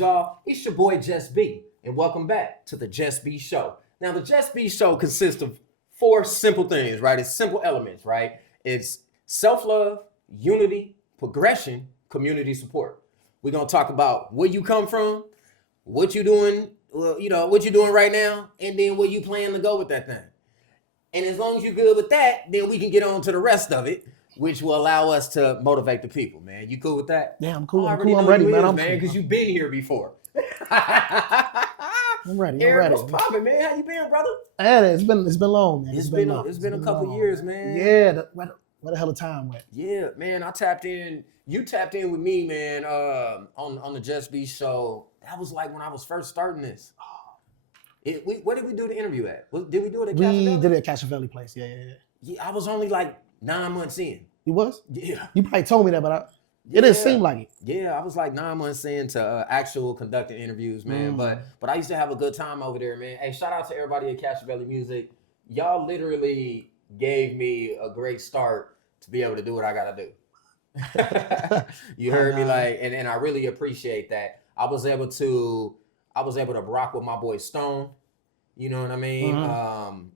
y'all? It's your boy JusB, and welcome back to the JusB Show. Now, the JusB Show consists of 4 simple things, right? It's simple elements, right? It's self-love, unity, progression, community support. We're gonna talk about where you come from, what you doing, what you're doing right now, and then where you plan to go with that thing. And as long as you're good with that, then we can get on to the rest of it, which will allow us to motivate the people, man. You cool with that? Yeah, I'm cool. I'm ready, man. I'm man, because you've been here before. I'm ready. Eric, what's poppin', man? How you been, brother? Man, it's been long, man. It's been a couple years, man. Yeah, what the hell of time went? Yeah, man. I tapped in. You tapped in with me, man. On the JusB Show. That was like when I was first starting this. Where did we do the interview at? Did we do it at Cassavelli? We did it at Cassavelli place. Yeah. Yeah, I was only like 9 months in. You was? Yeah. You probably told me that, but it didn't seem like it. Yeah, I was like 9 months into actual conducting interviews, man. But I used to have a good time over there, man. Hey, shout out to everybody at Cassavelli Music. Y'all literally gave me a great start to be able to do what I gotta do. You heard me, like, and I really appreciate that. I was able to rock with my boy Stone. You know what I mean?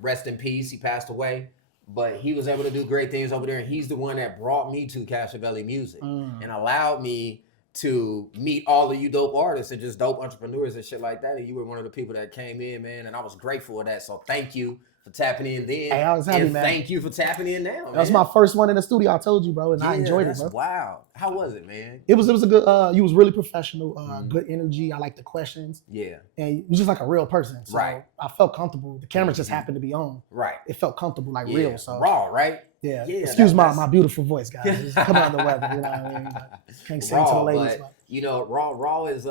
Rest in peace. He passed away. But he was able to do great things over there, and he's the one that brought me to Cassavelli Music and allowed me to meet all of you dope artists and just dope entrepreneurs and shit like that. And you were one of the people that came in, man, and I was grateful for that. So thank you for tapping in then. Hey, I was happy, man. Thank you for tapping in now, man. That was my first one in the studio, I told you, bro, and I enjoyed it, bro. Wow. How was it, man? It was a good, you was really professional, good energy. I liked the questions. Yeah. And you was just like a real person. So right. I felt comfortable. The camera just happened to be on. Right. It felt comfortable, like real. So raw, right? Yeah. Excuse my beautiful voice, guys. Just come on the weather, you know what I mean? Can't sing to the ladies. But, you know, raw is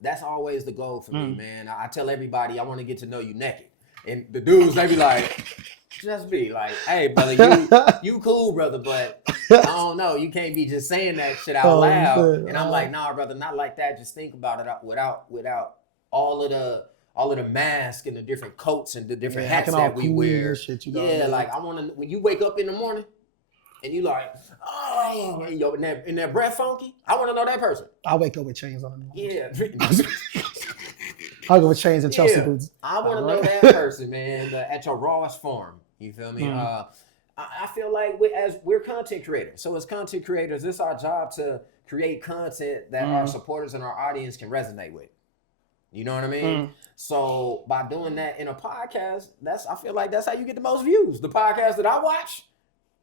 that's always the goal for me, man. I tell everybody I want to get to know you naked. And the dudes, they be like, just be like, hey, brother, you cool, brother, but I don't know. You can't be just saying that shit out loud. And I'm like, nah, brother, not like that. Just think about it without all of the masks and the different coats and the different hats that we wear. Shit, like I want to, when you wake up in the morning and you like, oh, and yo, in that breath funky, I want to know that person. I wake up with chains on. Yeah. I'll go with chains and Chelsea boots. I want to know that person, man, at your rawest form. You feel me? I feel like as we're content creators. So as content creators, it's our job to create content that our supporters and our audience can resonate with. You know what I mean? So by doing that in a podcast, I feel like that's how you get the most views. The podcast that I watch,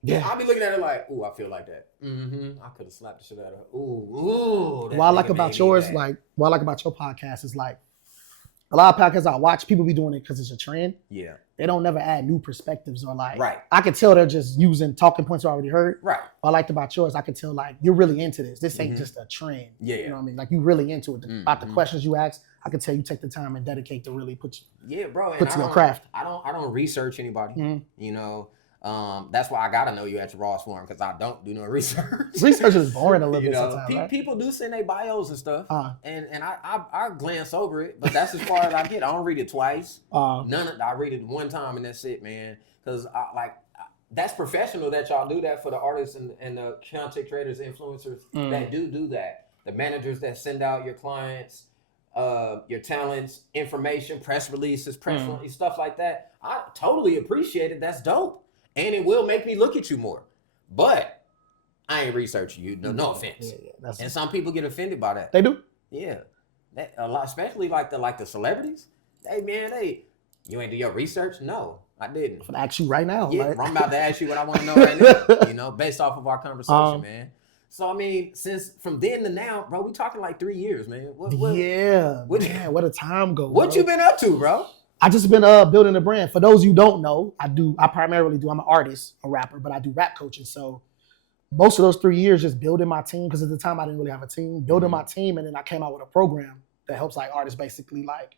I'll be looking at it like, ooh, I feel like that. I could have slapped the shit out of her. Ooh. What I like about yours, what I like about your podcast is like, a lot of podcasts I watch, people be doing it because it's a trend. Yeah. They don't never add new perspectives or like, I can tell they're just using talking points I already heard. Right. What I liked about yours, I could tell like, you're really into this. This ain't just a trend. Yeah. You know what I mean? Like you really into it. About the questions you ask, I could tell you take the time and dedicate to really put to your craft. I don't research anybody, you know. That's why I gotta know you at your rawest form because I don't do no research. Research is boring a little bit sometimes. Right? People do send their bios and stuff, and I glance over it, but that's as far as I get. I don't read it twice. I read it one time and that's it, man. Because that's professional that y'all do that for the artists and the content creators, influencers that do that. The managers that send out your clients, your talents, information, press releases, stuff like that. I totally appreciate it. That's dope. And it will make me look at you more. But I ain't researching you. No offense. Yeah, and some people get offended by that. They do? Yeah. A lot, especially like the celebrities. Hey, man, you ain't do your research? No, I didn't. I'm gonna ask you right now. Yeah, I'm about to ask you what I want to know right now, based off of our conversation, man. So, I mean, since from then to now, bro, we talking like 3 years, man. What what a time goes. What you been up to, bro? I just been building a brand. For those you don't know, I primarily do, I'm an artist, a rapper, but I do rap coaching. So most of those 3 years just building my team, because at the time I didn't really have a team, building my team, and then I came out with a program that helps like artists basically like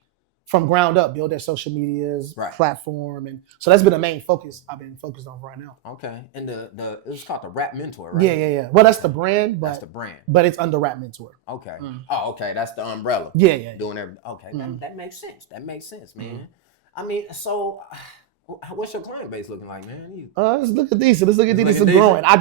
from ground up, build their social medias, platform. And so that's been the main focus I've been focused on right now. Okay. And it was called the Rap Mentor, right? Yeah. Well, that's the brand, that's the brand. But it's under Rap Mentor. Okay. Oh, okay. That's the umbrella. Yeah. Doing everything. Okay. That makes sense. That makes sense, man. I mean, so what's your client base looking like, man? Let's look at these. Let's look at these. It's growing. I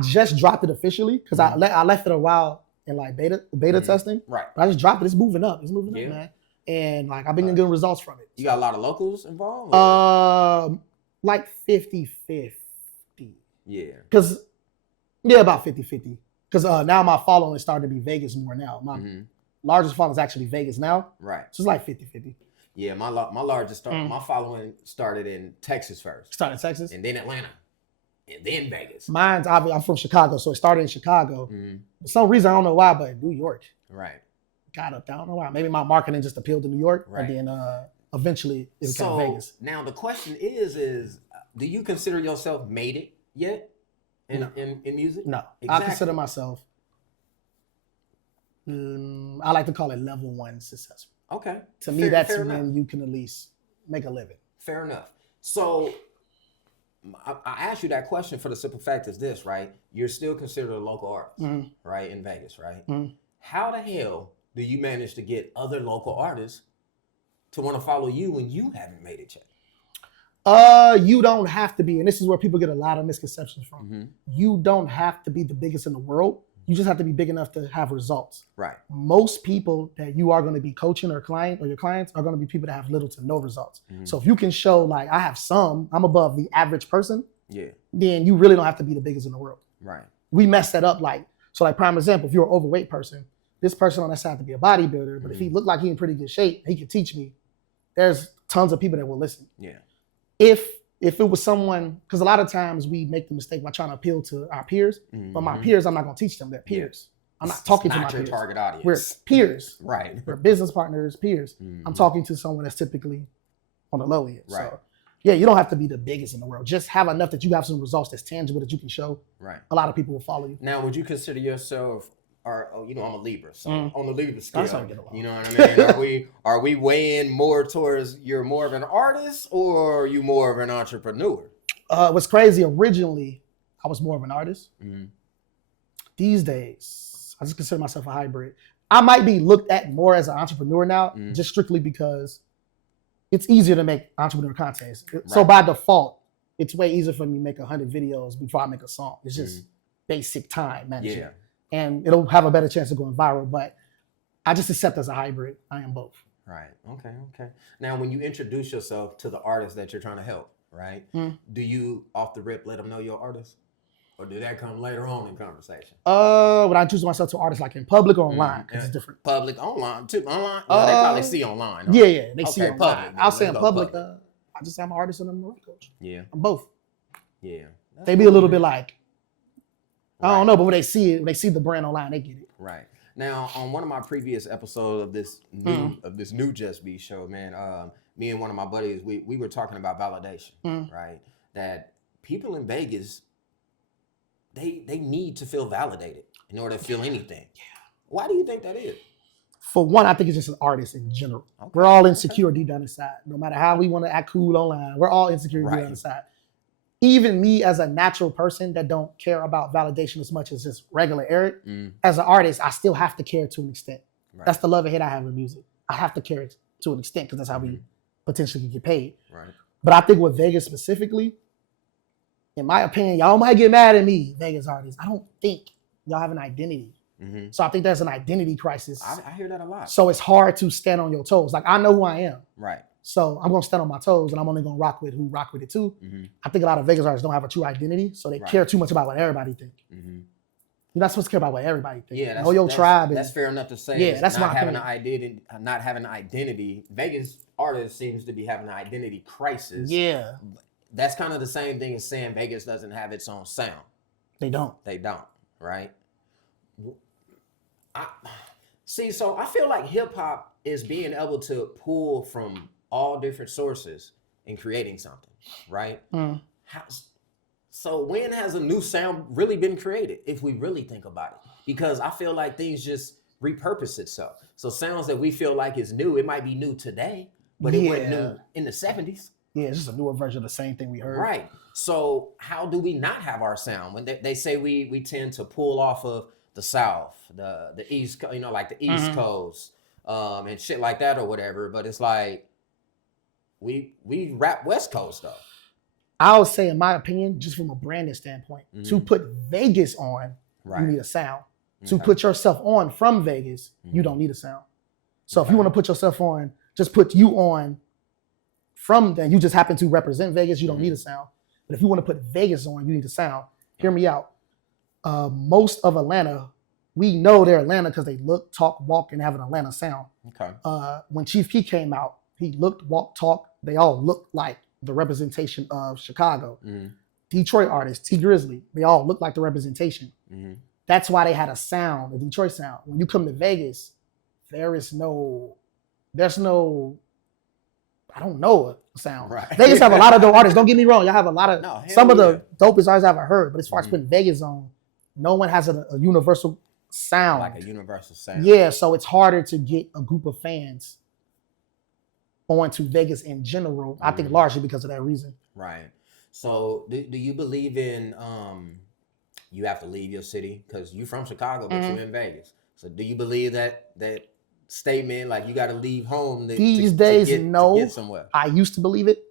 just dropped it officially because I left it a while in like beta testing. Right. But I just dropped it. It's moving up. It's moving up, man. And like I've been getting good results from it. You got a lot of locals involved? Like 50-50. Yeah. About 50-50. Because now my following is starting to be Vegas more now. My largest following is actually Vegas now. Right. So it's like 50-50. Yeah, my largest my following started in Texas first. Started in Texas? And then Atlanta. And then Vegas. Mine's obviously, I'm from Chicago, so it started in Chicago. For some reason, I don't know why, but New York. Right. Got up there. I don't know why. Maybe my marketing just appealed to New York. Right. And then eventually it became Vegas. Now the question is do you consider yourself made it yet in music? No. Exactly. I consider myself, I like to call it level 1 successful. Okay. To me, that's when you can at least make a living. Fair enough. So I asked you that question for the simple fact is this, right? You're still considered a local artist, right? In Vegas, right? How the hell do you manage to get other local artists to want to follow you when you haven't made it yet? You don't have to be, and this is where people get a lot of misconceptions from. You don't have to be the biggest in the world. You just have to be big enough to have results. Right. Most people that you are going to be coaching or your clients are going to be people that have little to no results. So if you can show like I'm above the average person, then you really don't have to be the biggest in the world. Right. We mess that up prime example, if you're an overweight person, this person on that side to be a bodybuilder, but if he looked like he in pretty good shape, he could teach me. There's tons of people that will listen. Yeah. If it was someone, because a lot of times we make the mistake by trying to appeal to our peers, but my peers, I'm not going to teach them. They're peers. I'm not talking to my peers. Target audience. We're peers. Right. We're business partners, peers. I'm talking to someone that's typically on the low end. Right. So, yeah, you don't have to be the biggest in the world. Just have enough that you have some results that's tangible that you can show. Right. A lot of people will follow you. Now, would you consider yourself, I'm a Libra, so on the Libra scale, you know what I mean? Are we weighing more towards you're more of an artist or you more of an entrepreneur? What's crazy, originally, I was more of an artist. These days, I just consider myself a hybrid. I might be looked at more as an entrepreneur now, just strictly because it's easier to make entrepreneur content. Right. So by default, it's way easier for me to make 100 videos before I make a song. It's just basic time management. Yeah. And it'll have a better chance of going viral, but I just accept as a hybrid. I am both. Right. Okay. Now, when you introduce yourself to the artist that you're trying to help, right? Do you off the rip let them know you're an artist? Or did that come later on in conversation? When I introduce myself to artists like in public or online, because it's different. Public, online too. Online? Well, they probably see online. Right? Yeah, they see online. Public, I'll say in public, I just say I'm an artist and I'm a life coach. Yeah. I'm both. Yeah. They be a little bit like, I don't know, but when they see the brand online, they get it. Right. Now, on one of my previous episodes of this new JusB Show, man, me and one of my buddies, we were talking about validation, right? That people in Vegas, they need to feel validated in order to feel anything. Yeah. Why do you think that is? For one, I think it's just an artist in general. Okay. We're all insecure deep down inside. No matter how we want to act cool online, we're all insecure deep down inside. Even me as a natural person that don't care about validation as much as just regular Eric, as an artist, I still have to care to an extent. Right. That's the love and hate I have in music. I have to care to an extent because that's how we potentially get paid. Right. But I think with Vegas specifically, in my opinion, y'all might get mad at me, Vegas artists. I don't think y'all have an identity. So I think there's an identity crisis. I hear that a lot. So it's hard to stand on your toes. Like I know who I am. Right. So I'm going to stand on my toes and I'm only going to rock with who rock with it too. I think a lot of Vegas artists don't have a true identity. So they care too much about what everybody think. You're not supposed to care about what everybody thinks. Yeah, know your tribe. That's fair enough to say. Yeah, that's not having an identity. Vegas artists seems to be having an identity crisis. Yeah. That's kind of the same thing as saying Vegas doesn't have its own sound. They don't, right? So I feel like hip hop is being able to pull from all different sources and creating something, right? So when has a new sound really been created, if we really think about it? Because I feel like things just repurpose itself. So sounds that we feel like is new, it might be new today, but it wasn't new in the 70s. Yeah, it's just a newer version of the same thing we heard. Right. So how do we not have our sound? When they say we tend to pull off of the South, the East, like the East Coast, and shit like that or whatever. But it's like we rap West Coast though. I would say, in my opinion, just from a branding standpoint, to put Vegas on, you need a sound. To put yourself on from Vegas, you don't need a sound. So if you want to put yourself on, just put you on from then. You just happen to represent Vegas, you don't need a sound. But if you want to put Vegas on, you need a sound. Hear me out. Most of Atlanta, we know they're Atlanta because they look, talk, walk, and have an Atlanta sound. Okay. When Chief Keef came out, he looked, walked, talk. They all looked like the representation of Chicago. Detroit artists, T Grizzly, they all look like the representation. That's why they had a sound, a Detroit sound. When you come to Vegas, there's no, I don't know a sound. Right. Vegas have a lot of dope artists. Don't get me wrong, y'all have a lot of, some of the dopest artists I've ever heard. But as far as putting Vegas on, no one has a universal sound. Like a universal sound. Yeah, so it's harder to get a group of fans onto Vegas in general. I think largely because of that reason. Right. So do you believe in you have to leave your city? Because you're from Chicago, but you're in Vegas. So do you believe that statement, like you got to leave home to get somewhere? I used to believe it.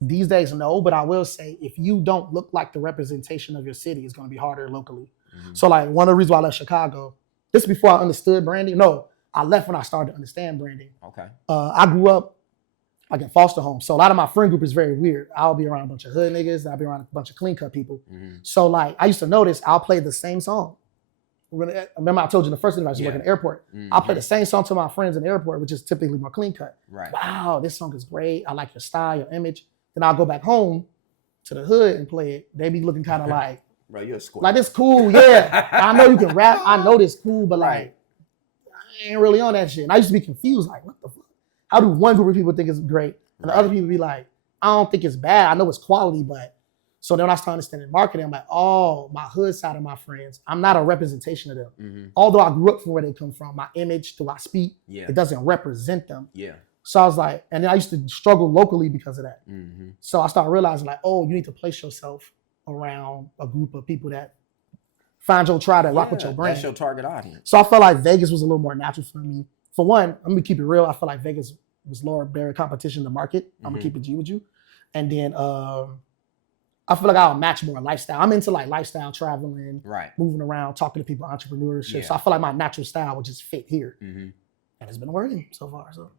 These days, no. But I will say, if you don't look like the representation of your city, it's going to be harder locally. So like one of the reasons why I left Chicago, this before I understood branding. No, I left when I started to understand branding. Okay. I grew up like in foster homes. So a lot of my friend group is very weird. I'll be around a bunch of hood niggas. I'll be around a bunch of clean cut people. So like I used to notice I'll play the same song. Remember I told you in the first interview, I was working in the airport. I'll play the same song to my friends in the airport, which is typically more clean cut. Right. Wow, this song is great. I like your style, your image. Then I'll go back home to the hood and play it. They be looking kind of like, bro, you're a square. Like, this cool, yeah. I know you can rap. I know this cool, but like, I ain't really on that shit. And I used to be confused, like, what the fuck? How do one group of people think it's great? And the other people be like, I don't think it's bad. I know it's quality, but. So then when I started understanding marketing, I'm like, oh, my hood side of my friends, I'm not a representation of them. Although I grew up from where they come from, my image, the way I speak, it doesn't represent them. Yeah. So I was like, and then I used to struggle locally because of that. So I started realizing like, oh, you need to place yourself around a group of people that find your tribe that rock with your brand. That's your target audience. So I felt like Vegas was a little more natural for me. For one, I'm gonna keep it real. I feel like Vegas was lower barrier competition in the market. I'm gonna keep it G with you. And then I feel like I'll match more lifestyle. I'm into like lifestyle traveling, moving around, talking to people, entrepreneurship. Yeah. So I feel like my natural style would just fit here. And it's been working so far. So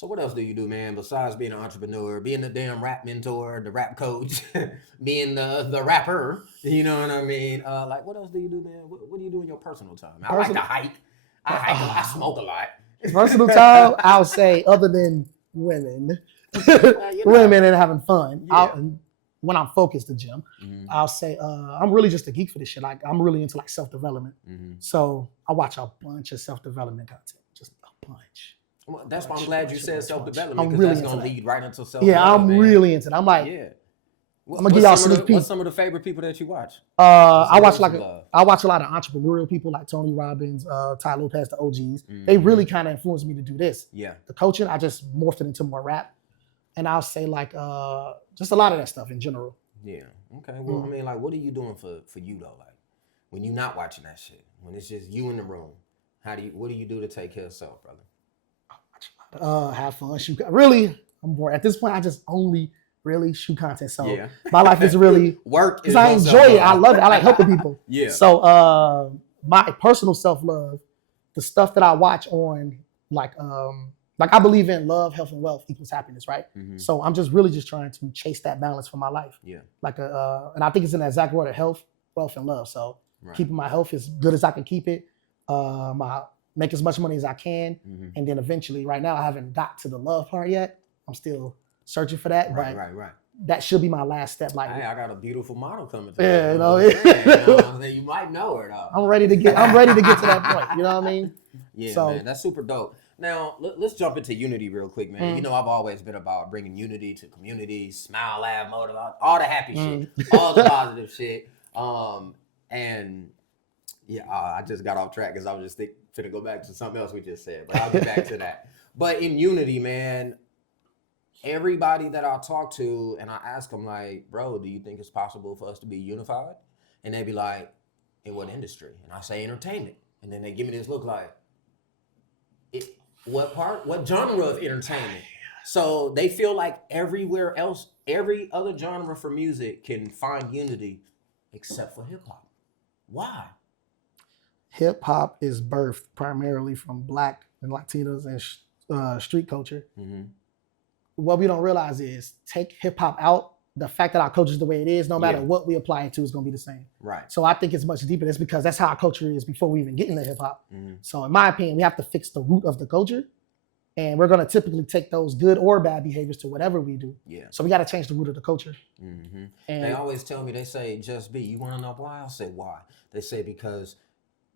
So what else do you do, man, besides being an entrepreneur, being the damn rap mentor, the rap coach, being the rapper, you know what I mean? Like, what else do you do, man? What do you do in your personal time? I like to hike. I smoke a lot. Personal time, I'll say, other than women, women and having fun. Yeah. When I'm focused, the gym, I'll say, I'm really just a geek for this shit. Like, I'm really into like self-development. So I watch a bunch of self-development content, just a bunch. Well, that's why I'm glad you said self-development, because that's going to lead right into self-development. Yeah, I'm really into it. I'm like, I'm going to give y'all a sneak peek. What's some of the favorite people that you watch? I watch a lot of entrepreneurial people like Tony Robbins, Ty Lopez, the OGs. They really kind of influenced me to do this. Yeah. The coaching, I just morphed it into more rap. And I'll say like just a lot of that stuff in general. Yeah. Okay. Well, I mean, like, what are you doing for you though? Like, when you're not watching that shit, when it's just you in the room, what do you do to take care of self, brother? Have fun, shoot. Really, I'm bored. At this point, I just only really shoot content. So my life is really work. Because I enjoy it. I love it. I like helping people. So my personal self-love, the stuff that I watch on like I believe in love, health, and wealth equals happiness, right? So I'm just really just trying to chase that balance for my life. Yeah. Like and I think it's in that exact order: health, wealth, and love. So keeping my health as good as I can keep it. Make as much money as I can, and then eventually, right now, I haven't got to the love part yet. I'm still searching for that, but that should be my last step. Like, hey, I got a beautiful model coming. Yeah, you know, you might know her though. I'm ready to get to that point. You know what I mean? Yeah, so, man, that's super dope. Now, let's jump into unity real quick, man. You know, I've always been about bringing unity to communities, smile, laugh, motive, all the happy shit, all the positive shit. And yeah, I just got off track because I was just finna go back to something else we just said, but I'll get back to that. But in unity, man, everybody that I talk to and I ask them like, bro, do you think it's possible for us to be unified? And they be like, in what industry? And I say entertainment. And then they give me this look like, what genre of entertainment? So they feel like everywhere else, every other genre for music can find unity except for hip hop. Why? Hip hop is birthed primarily from Black and Latinos and street culture. Mm-hmm. What we don't realize is take hip hop out. The fact that our culture is the way it is, no matter what we apply it to, is going to be the same. Right. So I think it's much deeper. That's because that's how our culture is before we even get into hip hop. Mm-hmm. So in my opinion, we have to fix the root of the culture. And we're going to typically take those good or bad behaviors to whatever we do. Yeah. So we got to change the root of the culture. Mm-hmm. And they always tell me, they say, JusB, you want to know why? I'll say, why? They say, because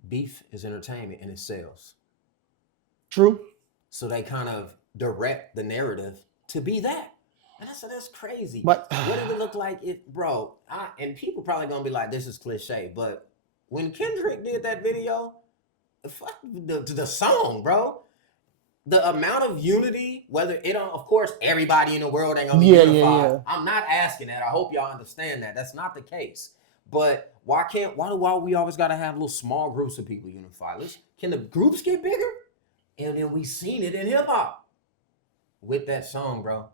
beef is entertainment and it sells. True. So they kind of direct the narrative to be that. And I said, that's crazy. But what did it look like? And people probably going to be like, this is cliche. But when Kendrick did that video, fuck the song, bro. The amount of unity, whether it don't, of course, everybody in the world ain't gonna be unified. Yeah. I'm not asking that. I hope y'all understand that. That's not the case. But why we always gotta have little small groups of people unified? Can the groups get bigger? And then we seen it in hip hop with that song, bro.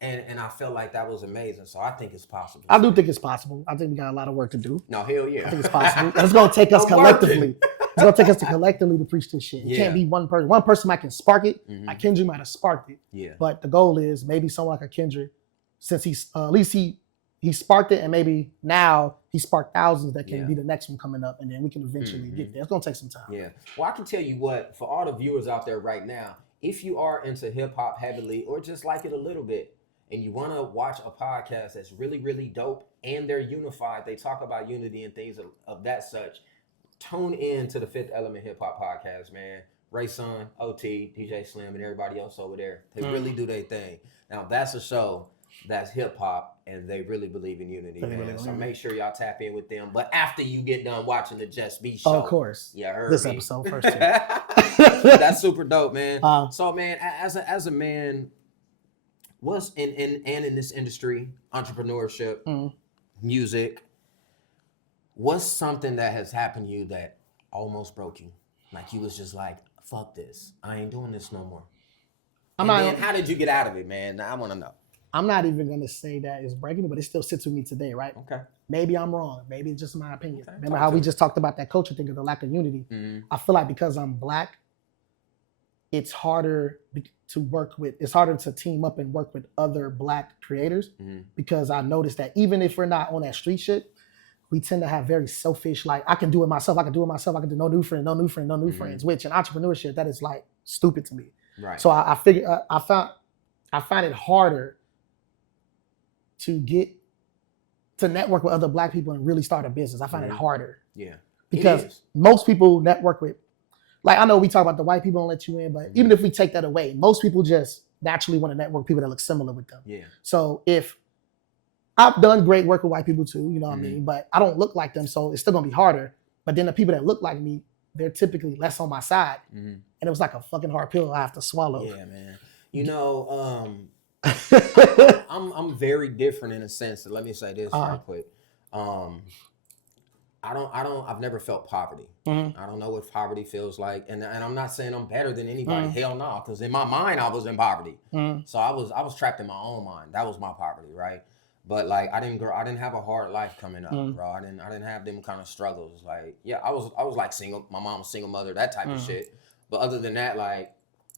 And I felt like that was amazing. So I think it's possible. I do think it's possible. I think we got a lot of work to do. No, hell yeah. I think it's possible. It's gonna take us collectively. It's gonna take us to collectively to preach this shit. It can't be one person. One person might can spark it. Mm-hmm. Like Kendrick might have sparked it. Yeah. But the goal is maybe someone like a Kendrick, since he's at least he sparked it, and maybe now he sparked thousands that can be the next one coming up, and then we can eventually get there. It's gonna take some time. Yeah. Well, I can tell you what, for all the viewers out there right now, if you are into hip hop heavily or just like it a little bit, and you want to watch a podcast that's really, really dope and they're unified, they talk about unity and things of that such, tune in to the Fifth Element Hip Hop Podcast, man. Ray Son, OT, DJ Slim, and everybody else over there. They really do their thing. Now, that's a show that's hip hop, and they really believe in unity, man. So make sure y'all tap in with them. But after you get done watching the JusB Show. Of course. Yeah, heard this me. episode first. That's super dope, man. So, man, as a man, what's in this industry, entrepreneurship, music, what's something that has happened to you that almost broke you? Like you was just like, fuck this. I ain't doing this no more. How did you get out of it, man? I want to know. I'm not even going to say that it's breaking me, but it still sits with me today, right? Okay. Maybe I'm wrong. Maybe it's just my opinion. Okay, remember how we just talked about that culture thing of the lack of unity? Mm-hmm. I feel like because I'm Black, it's harder to team up and work with other Black creators, because I noticed that even if we're not on that street shit, we tend to have very selfish, like, I can do it myself, I can do no new friends, which in entrepreneurship, that is like stupid to me. Right. So I figured, I find it harder to network with other Black people and really start a business. I find it harder. Yeah. Because most people network with, like, I know we talk about the white people don't let you in, but even if we take that away, most people just naturally want to network with people that look similar with them. Yeah. So if I've done great work with white people too, you know what I mean? But I don't look like them, so it's still gonna be harder. But then the people that look like me, they're typically less on my side. And it was like a fucking hard pill I have to swallow. Yeah, man. You know, I'm very different in a sense. So let me say this real quick. I've never felt poverty. I don't know what poverty feels like. And I'm not saying I'm better than anybody. Hell no. Because in my mind, I was in poverty. So I was trapped in my own mind. That was my poverty, right? But like I didn't have a hard life coming up, bro. I didn't have them kind of struggles. Like, yeah, I was like single. My mom was single mother, that type of shit. But other than that, like,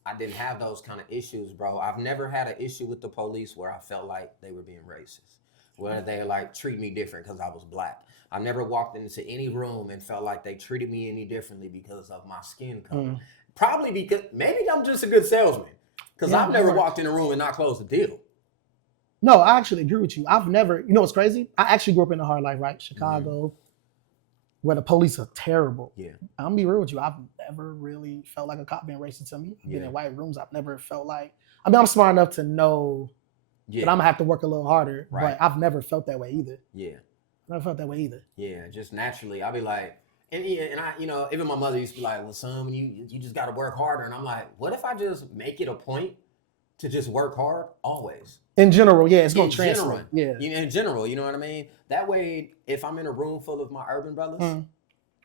I didn't have those kind of issues, bro. I've never had an issue with the police where I felt like they were being racist, where they like treat me different because I was Black. I never walked into any room and felt like they treated me any differently because of my skin color. Probably because maybe I'm just a good salesman, because I've never walked in a room and not closed a deal. No, I actually agree with you. I've never, you know what's crazy? I actually grew up in a hard life, right? Chicago, where the police are terrible. Yeah. I'm gonna be real with you. I've never really felt like a cop being racist to me. I've been in white rooms. I've never felt like, I mean, I'm smart enough to know that I'm gonna have to work a little harder, but I've never felt that way either. Yeah. Never felt that way either. Yeah, just naturally. I'll be like, and I, you know, even my mother used to be like, well, son, you just gotta work harder. And I'm like, what if I just make it a point to just work hard always? In general, yeah, it's gonna translate. Yeah. In general, you know what I mean? That way, if I'm in a room full of my urban brothers,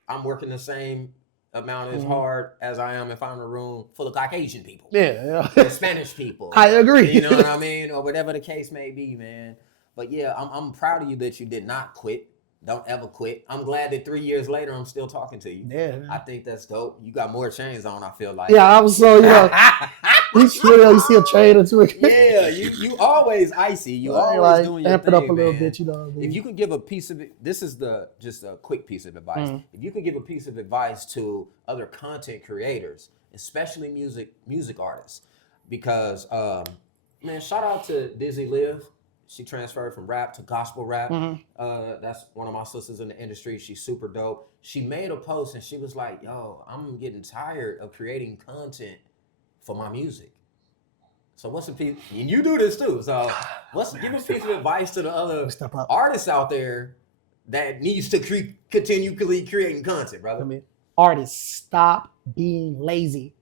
I'm working the same amount as hard as I am if I'm in a room full of Caucasian people. Yeah. And Spanish people. I agree. You know what I mean? Or whatever the case may be, man. But yeah, I'm proud of you that you did not quit. Don't ever quit. I'm glad that 3 years later, I'm still talking to you. Yeah, man. I think that's dope. You got more chains on, I feel like. Yeah, I was so, you see a chain or two. Yeah, you always icy. You always doing your thing, amp it up a man. little bit, you know. If you could give a piece of it, this is just a quick piece of advice. If you could give a piece of advice to other content creators, especially music artists, because man, shout out to Dizzy Liv. She transferred from rap to gospel rap. That's one of my sisters in the industry. She's super dope. She made a post and she was like, yo, I'm getting tired of creating content for my music. So what's a piece, and you do this too, so give a piece of advice to the other artists out there that needs to continually creating content, brother. I mean, artists, stop being lazy.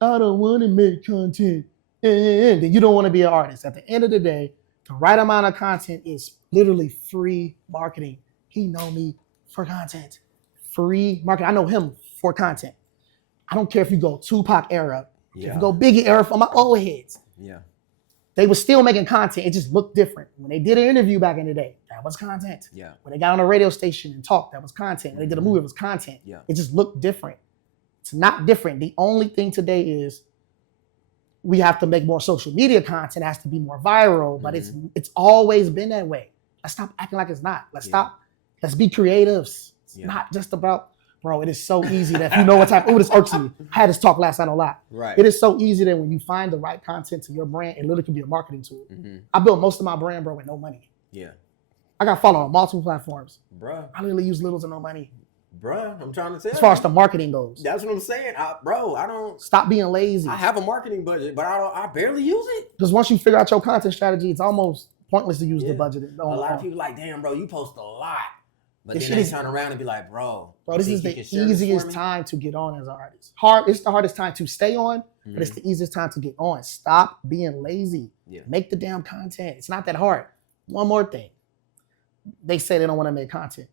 I don't want to make content. Then you don't want to be an artist. At the end of the day, the right amount of content is literally free marketing. He know me for content. Free marketing. I know him for content. I don't care if you go Tupac era, if you go Biggie era for my old heads. Yeah. They were still making content. It just looked different. When they did an interview back in the day, that was content. Yeah. When they got on a radio station and talked, that was content. When they did a movie, it was content. Yeah. It just looked different. It's not different. The only thing today is we have to make more social media content. It has to be more viral, but it's always been that way. Let's stop acting like it's not. Let's be creatives. It's not just about, bro, it is so easy that if you know what type, this irks me. I had this talk last night a lot. Right. It is so easy that when you find the right content to your brand, it literally can be a marketing tool. I built most of my brand, bro, with no money. Yeah. I got followed on multiple platforms. Bruh. I literally use little to no money. Bruh, I'm trying to tell you. As far as the marketing goes. That's what I'm saying. I don't. Stop being lazy. I have a marketing budget, but I barely use it. Because once you figure out your content strategy, it's almost pointless to use the budget. A lot of people like, damn, bro, you post a lot. But then they turn around and be like, bro, this is the easiest time to get on as an artist. It's the hardest time to stay on, but it's the easiest time to get on. Stop being lazy. Yeah. Make the damn content. It's not that hard. One more thing. They say they don't want to make content.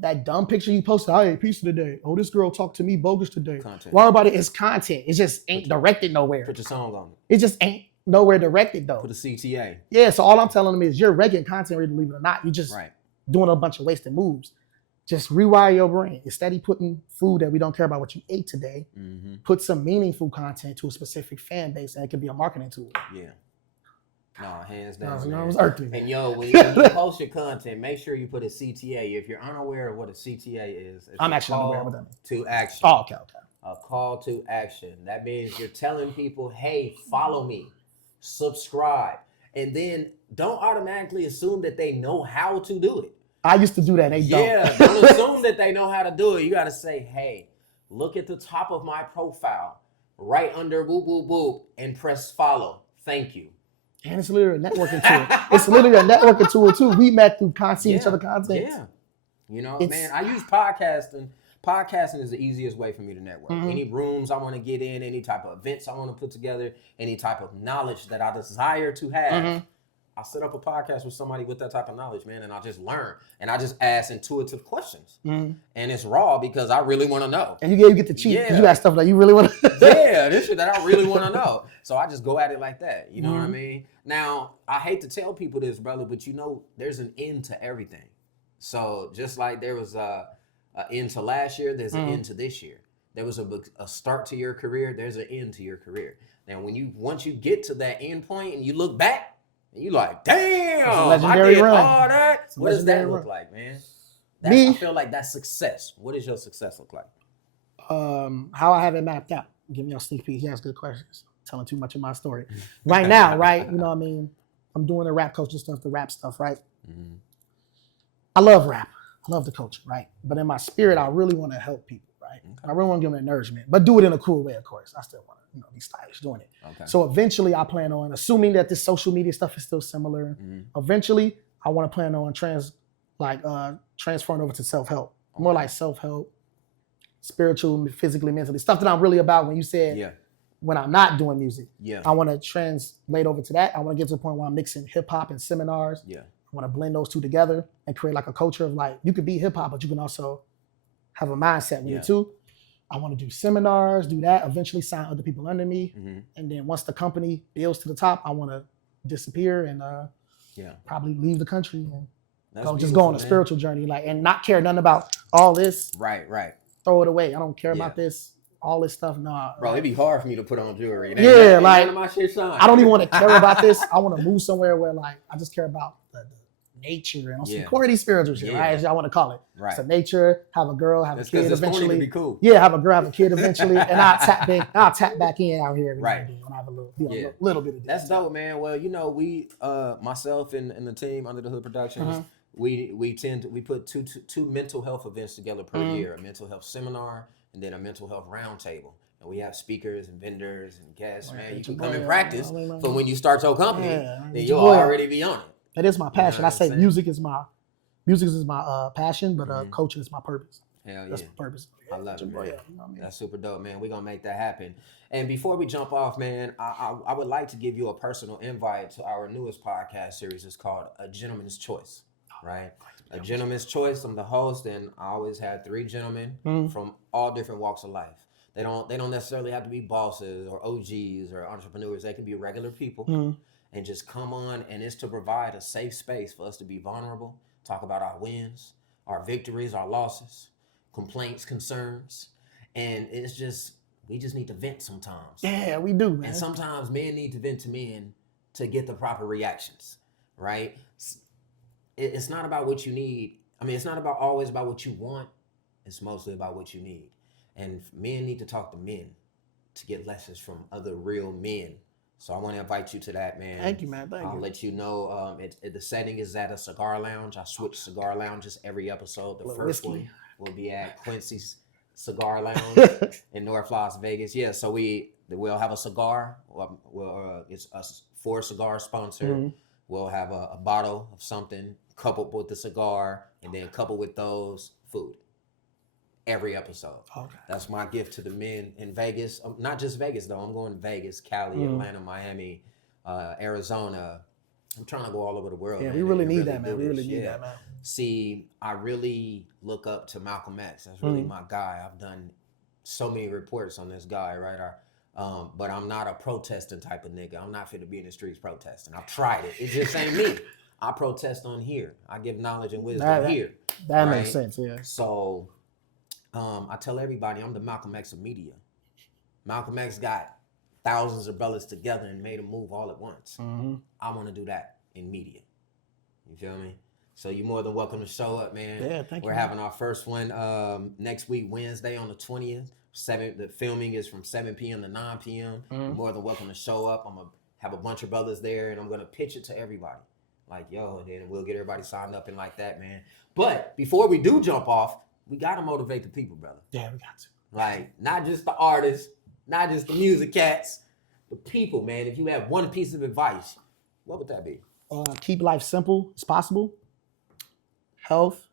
That dumb picture you posted, I ate pizza today. Oh, this girl talked to me bogus today. Worry about it. It's content. It just ain't directed nowhere. Put your song on it. It just ain't nowhere directed though. Put a CTA. Yeah, so all I'm telling them is you're regular content ready to believe it or not. You just doing a bunch of wasted moves. Just rewire your brain. Instead of putting food that we don't care about what you ate today, put some meaningful content to a specific fan base, and it can be a marketing tool. Yeah. No, hands down. I was irking. And yo, when you post your content, make sure you put a CTA. If you're unaware of what a CTA is, it's I'm actually unaware of what that means. To action. Oh, okay. A call to action. That means you're telling people, hey, follow me, subscribe, and then don't automatically assume that they know how to do it. I used to do that. They don't. Yeah, don't assume that they know how to do it. You got to say, hey, look at the top of my profile, right under boop, boop, boop, and press follow. Thank you. And it's literally a networking tool. It's literally a networking tool too. We met through seeing each other content. Yeah. You know, man, I use podcasting. Podcasting is the easiest way for me to network. Any rooms I want to get in, any type of events I want to put together, any type of knowledge that I desire to have. I'll set up a podcast with somebody with that type of knowledge, man, and I'll just learn. And I just ask intuitive questions. And it's raw because I really want to know. And you get to cheat because you ask stuff like you really want to this shit that I really want to know. So I just go at it like that. You know what I mean? Now, I hate to tell people this, brother, but you know, there's an end to everything. So just like there was an end to last year, there's an end to this year. There was a start to your career, there's an end to your career. Now, once you get to that end point and you look back, and you like, damn, I did all that. What does that look like, man? I feel like that's success. What does your success look like? How I have it mapped out. Give me a sneak peek. He has good questions. Telling too much of my story. Right now, right? You know what I mean? I'm doing the rap culture stuff, the rap stuff, right? I love rap. I love the culture, right? But in my spirit, I really want to help people, right? I really want to give them nourishment, but do it in a cool way, of course. I still want to, be stylish doing it. So eventually I plan on, assuming that this social media stuff is still similar, eventually I want to plan on transferring over to self-help. More like self-help, spiritual, physically, mentally, stuff that I'm really about. When you said, when I'm not doing music, I want to translate over to that. I want to get to the point where I'm mixing hip hop and seminars. I want to blend those two together and create like a culture of like, you could be hip hop, but you can also have a mindset with it too. I want to do seminars, do that, eventually sign other people under me. And then once the company builds to the top, I want to disappear and probably leave the country and Just go on a spiritual journey, like, and not care nothing about all this. Right. Throw it away. I don't care about this. All this stuff, nah. Bro, it'd be hard for me to put on jewelry. Like, none of my shit shine. I don't even want to care about this. I want to move somewhere where, like, I just care about the nature and some corny spiritual shit, right? As y'all want to call it. Right. So nature, have a girl, have a kid eventually. Be cool. Yeah, have a girl, have a kid eventually, and I'll tap back in out here every now and then when I have a little bit of. That's dope, man. Well, we, myself and the team Under the Hood Productions, we put two mental health events together per year: a mental health seminar and then a mental health roundtable. And we have speakers and vendors and guests, man. You can come and practice for when you start your company, then you'll already be on it. That is my passion. I say music is my passion, but coaching is my purpose. Hell yeah. That's my purpose. I love it, man. That's super dope, man. We're going to make that happen. And before we jump off, man, I would like to give you a personal invite to our newest podcast series. It's called A Gentleman's Choice, right? A Gentleman's Choice. I'm the host, and I always have 3 gentlemen from all different walks of life. They don't necessarily have to be bosses or OGs or entrepreneurs. They can be regular people and just come on, and it's to provide a safe space for us to be vulnerable, talk about our wins, our victories, our losses, complaints, concerns, and we just need to vent sometimes. Yeah, we do, man. And sometimes men need to vent to men to get the proper reactions, right? It's not about what you need. I mean, it's not always about what you want. It's mostly about what you need. And men need to talk to men to get lessons from other real men. So I want to invite you to that, man. Thank you, man. I'll let you know. The setting is at a cigar lounge. I switch cigar lounges every episode. The first one will be at Quincy's Cigar Lounge in North Las Vegas. Yeah, so we'll have a cigar. It's a 4 cigar sponsor. We'll have a bottle of something coupled with the cigar, and then coupled with those, food. Every episode. Okay. That's my gift to the men in Vegas. Not just Vegas though. I'm going to Vegas, Cali, Atlanta, Miami, Arizona. I'm trying to go all over the world. Yeah, man, we really need that, man. We really need that, man. See, I really look up to Malcolm X. That's really my guy. I've done so many reports on this guy, right? But I'm not a protesting type of nigga. I'm not fit to be in the streets protesting. I've tried it. It just ain't me. I protest on here. I give knowledge and wisdom here. That makes sense, yeah. So I tell everybody I'm the Malcolm X of media. Malcolm X got thousands of brothers together and made them move all at once. I want to do that in media. You feel me? So you're more than welcome to show up, man. Yeah, thank you. We're having our first one next week, Wednesday on the 20th. The filming is from 7 p.m. to 9 p.m. You're more than welcome to show up. I'm going to have a bunch of brothers there, and I'm going to pitch it to everybody. Like, yo, and then we'll get everybody signed up and like that, man. But before we do jump off, we got to motivate the people, brother. Yeah, we got to. Like, not just the artists, not just the music cats, the people, man. If you have one piece of advice, what would that be? Keep life simple as possible. Health,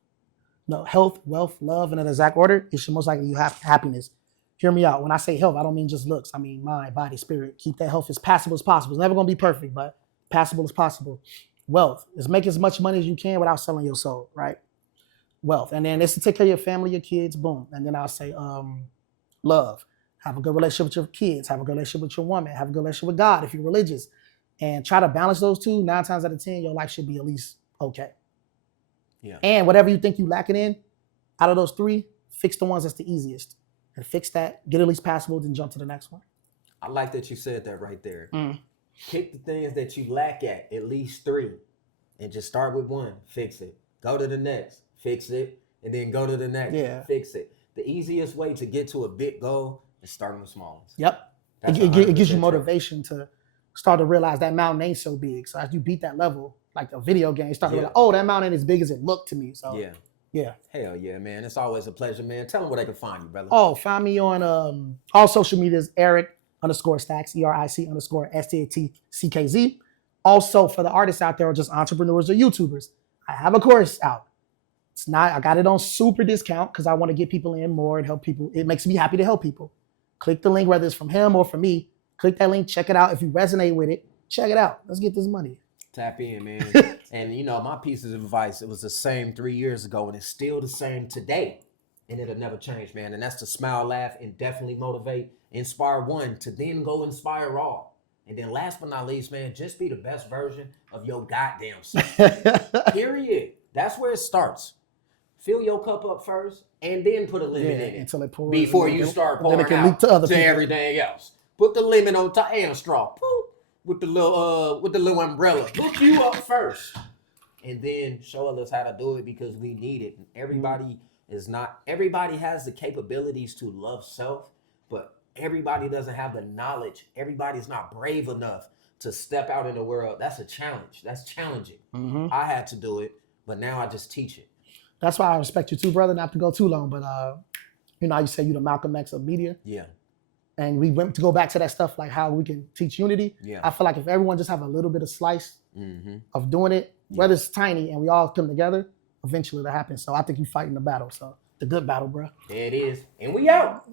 wealth, love in an exact order. It should most likely you have happiness. Hear me out. When I say health, I don't mean just looks. I mean mind, body, spirit. Keep that health as passable as possible. It's never going to be perfect, but passable as possible. Wealth is make as much money as you can without selling your soul, right? Wealth. And then it's to take care of your family, your kids, boom. And then I'll say love. Have a good relationship with your kids. Have a good relationship with your woman. Have a good relationship with God if you're religious. And try to balance those two. 9 times out of 10, your life should be at least okay. Yeah. And whatever you think you lacking in, out of those 3, fix the ones that's the easiest. And fix that, get at least passable, then jump to the next one. I like that you said that right there. Pick the things that you lack at least 3. And just start with 1, fix it. Go to the next, fix it. And then go to the next, fix it. The easiest way to get to a big goal is starting with small ones. Yep. It gives you motivation to start to realize that mountain ain't so big. So as you beat that level, like a video game, start to realize, oh, that mountain ain't as big as it looked to me. So yeah. Hell yeah, man. It's always a pleasure, man. Tell them where they can find you, brother. Oh, find me on all social medias, Eric_Stackz, ERIC_STATCKZ. Also, for the artists out there or just entrepreneurs or YouTubers, I have a course out. I got it on super discount because I want to get people in more and help people. It makes me happy to help people. Click the link, whether it's from him or from me. Click that link, check it out. If you resonate with it, check it out. Let's get this money. Tap in, man. And my pieces of advice, it was the same 3 years ago and it's still the same today. And it'll never change, man. And that's to smile, laugh, and definitely motivate. Inspire one to then go inspire all. And then last but not least, man, just be the best version of your goddamn self. Period. That's where it starts. Fill your cup up first, and then put a lemon in it until it pours. Before you start pouring then it can out leak to other people. everything else. Put the lemon on top and a straw. Boop, with the little umbrella. Hook you up first, and then show us how to do it because we need it. Everybody has the capabilities to love self, but everybody doesn't have the knowledge. Everybody's not brave enough to step out in the world. That's a challenge. That's challenging. I had to do it, but now I just teach it. That's why I respect you too, brother. Not to go too long, but you know how you say you the Malcolm X of media? Yeah. And we went to go back to that stuff, like how we can teach unity. Yeah. I feel like if everyone just have a little bit of slice of doing it, whether it's tiny and we all come together, eventually it'll happen. So I think you fighting the battle. So the good battle, bro. There it is. And we out.